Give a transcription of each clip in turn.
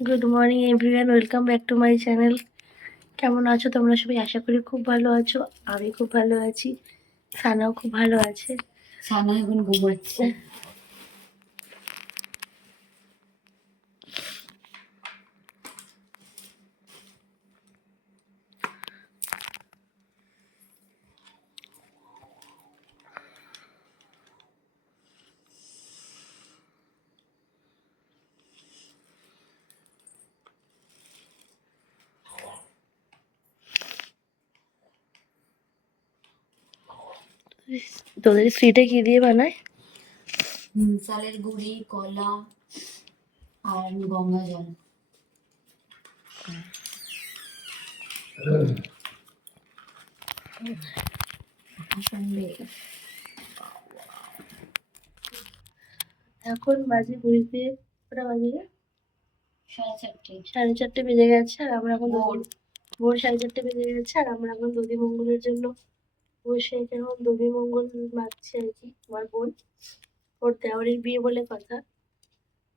Good morning everyone, welcome back to my channel. কেমন আছো তোমরা সবাই? আশা করি খুব ভালো আছো। আমি খুব ভালো আছি, সানাও খুব ভালো আছে। সানা এখন ঘুমাচ্ছে। তোদের স্ট্রিটে কি দিয়ে বানায়? চালের গুঁড়ি, কলা আর গঙ্গা জল। এখন বাজে ঘুরিতে ওটা বাজে 4:30। 4:30 বেজে গেছে। আর আমরা এখন ভোর 4:30 বেজে গেছে। আর আমরা এখন দধি মঙ্গলের জন্য বসে এখন দধি মঙ্গল মাখছি আর কি। আমার বোন, ওর দেওয়ারের বিয়ে বলে কথা।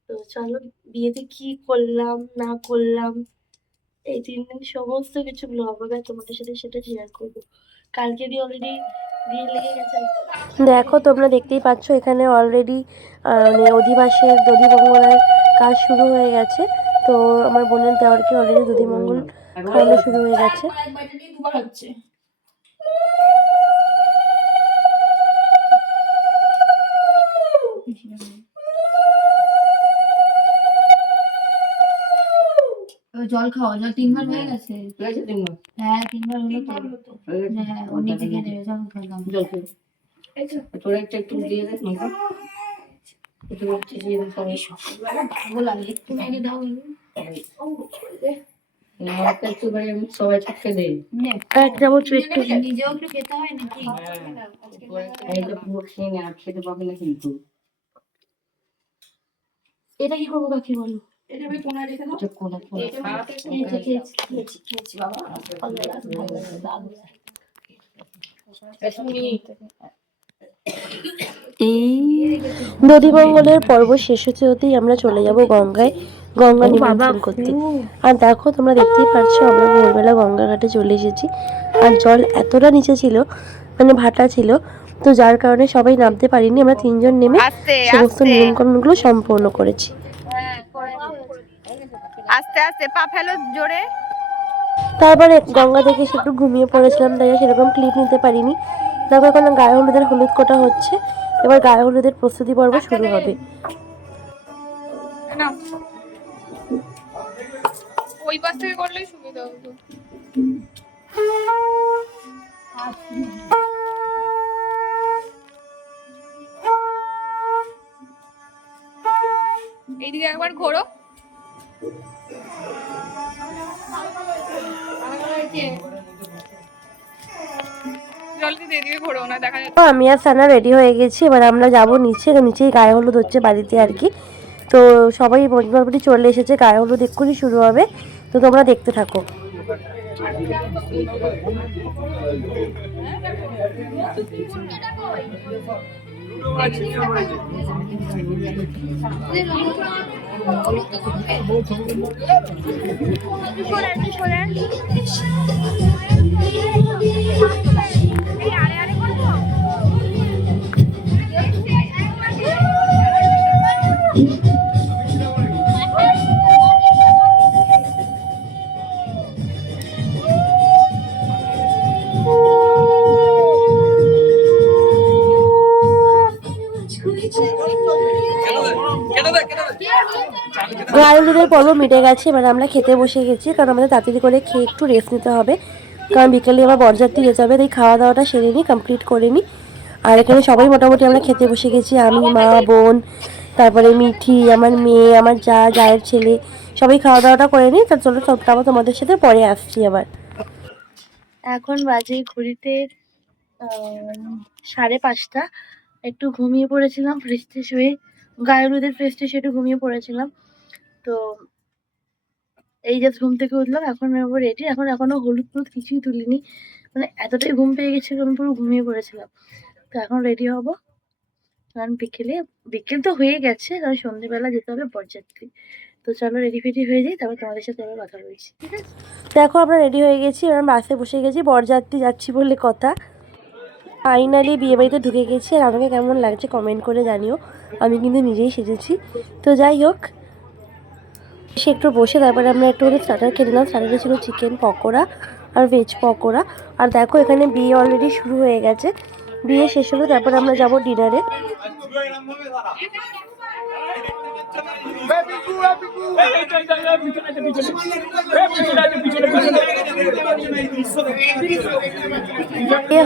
তো চলো, বিয়েতে কি করলাম না করলাম এই 3 দিন সমস্ত কিছু ব্লগ হবে, তোমাদের সাথে সেটা শেয়ার করবো। কালকে দিয়ে অলরেডি বিয়ে লেগে গেছে। দেখো তোমরা দেখতেই পাচ্ছ এখানে অলরেডি মানে অধিবাসের দধিমঙ্গলের কাজ শুরু হয়ে গেছে। তো আমার বোনের দেওয়ারকে অলরেডি দধিমঙ্গল খাওয়ানো শুরু হয়ে গেছে। জল খাওয়া, জল 3বার হয়ে গেছে। হ্যাঁ 3বার হলো তো। হ্যাঁ ও নিচে খেয়ে নেবে, জল খেলাম। জল খেয়ে তোরা একটু দিয়ে দেখ না। একটু দিয়ে দেখ, সকালবেলা ভালো লাগে একটু মেরে দাও। সবাই খেতে দেয়। এক চামচ একটু নিজেও একটু খেতে হয় নাকি? এইটা পুরো খেয়ে নে, আর খেতে পাবে না কিন্তু। এটা কি করবো কাকি বলো? এটা আমি কোনা রেখে দাও। কোনা খেয়েছি বাবা। এই দধিমঙ্গলের পর্ব শেষ হতে হতেই আমরা চলে যাব গঙ্গায়, গঙ্গা নিমন্ত্রণ করতে। আর দেখো তোমরা দেখতেই পারছো আমরা ভোরবেলা গঙ্গা ঘাটে চলে এসেছি। আর জল এতটা নিচে ছিল, মানে ভাটা ছিল, তো যার কারণে সবাই নামতে পারিনি। আমরা 3জন নেমে সমস্ত নিয়মকানুনগুলো সম্পূর্ণ করেছি। আস্তে আস্তে পা ফেলো জোরে। তারপরে গঙ্গা থেকে একটু ঘুমিয়ে পড়েছিলাম, তাই সেরকম ক্লিপ নিতে পারিনি। দেখো এখন গায়ে হলুদের হলুদ কোটা হচ্ছে, এবার গায়ে হলুদের প্রস্তুতি পর্ব শুরু হবে। ওই পাশ থেকে করলেই সুবিধা হতো। এইদিকে একবার ঘোরো। জলদি দিয়ে দিবে, ঘোরো না, দেখা যাচ্ছে। আমি আর সানা রেডি হয়ে গেছি, এবার আমরা যাব নিচে। নিচেই গায়ে হলুদ হচ্ছে বাড়িতে আর কি। তো সবাই মোটামুটি চলে এসেছে, গায়ে হলুদ এক্ষুনি শুরু হবে, তো তোমরা দেখতে থাকো। গায়ে হলুদের পর্ব মিটে গেছে, এবার আমরা খেতে বসে গেছি, কারণ আমাদের তাড়াতাড়ি করে খেয়ে একটু রেস্ট নিতে হবে, কারণ বিকেলে আবার বরযাত্রী যেতে হবে। তাই খাওয়া দাওয়াটা সেরে নিই, কমপ্লিট করে নিই। আর এখানে সবাই মোটামুটি আমরা খেতে বসে গেছি, আমি, মা, বোন, তারপরে মিঠি, আমার মেয়ে, আমার জায়ের ছেলে, সবাই খাওয়া দাওয়াটা করে নিই। তার চলো তারপর তোমাদের সাথে পরে আসছি আবার। এখন বাজে ঘড়িতে 5:30। একটু ঘুমিয়ে পড়েছিলাম ফ্রেশ ট্রেশ হয়ে, গায়ে হলুদের ফ্রেশ ট্রেশ একটু ঘুমিয়ে পড়েছিলাম। তো এই জাস্ট ঘুম থেকে উঠলাম, এখন রেডি। এখনো হলুদ টলুদ কিছুই তুলিনি, মানে এতটাই ঘুম পেয়ে গেছিল, আমি পুরো ঘুমিয়ে পড়েছিলাম। তো এখন রেডি হব, কারণ বিকেল তো হয়ে গেছে, কারণ সন্ধ্যেবেলা যেতে হবে বরযাত্রী। তো চলো রেডি ফেডি হয়ে যাই, তারপর তোমাদের সাথে আমি কথা বলছি, ঠিক আছে? দেখো আমরা রেডি হয়ে গেছি, এবার বাসে বসে গেছি, বরযাত্রী যাচ্ছি বলে কথা। ফাইনালি বিয়েবাড়িতে ঢুকে গেছি, আর আমাকে কেমন লাগছে কমেন্ট করে জানিও। আমি কিন্তু নিজেই সেজেছি। তো যাই হোক, সে একটু বসে তারপরে আমরা একটু স্টার্টার খেয়ে নিলাম। স্টার্টারে ছিল চিকেন পকোড়া আর ভেজ পকোড়া। আর দেখো এখানে বিয়ে অলরেডি শুরু হয়ে গেছে, বিয়ে শেষ হলো তারপর আমরা যাব ডিনারে।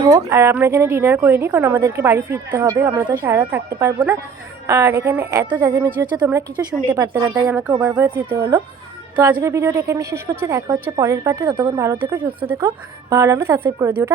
হোক, আর আমরা এখানে ডিনার করিনি, কারণ আমাদেরকে বাড়ি ফিরতে হবে, আমরা তো সারা রাত থাকতে পারবো না। আর এখানে এত চেঁচামেচি হচ্ছে, তোমরা কিছু শুনতে পারতে না, তাই আমাকে ওভার ভয়েস দিতে হলো। তো আজকের ভিডিওটা এখানে শেষ করছি, দেখা হচ্ছে পরের পার্টে। ততক্ষণ ভালো থেকো, সুস্থ থেকো, ভালো লাগলে সাবস্ক্রাইব করে দিও।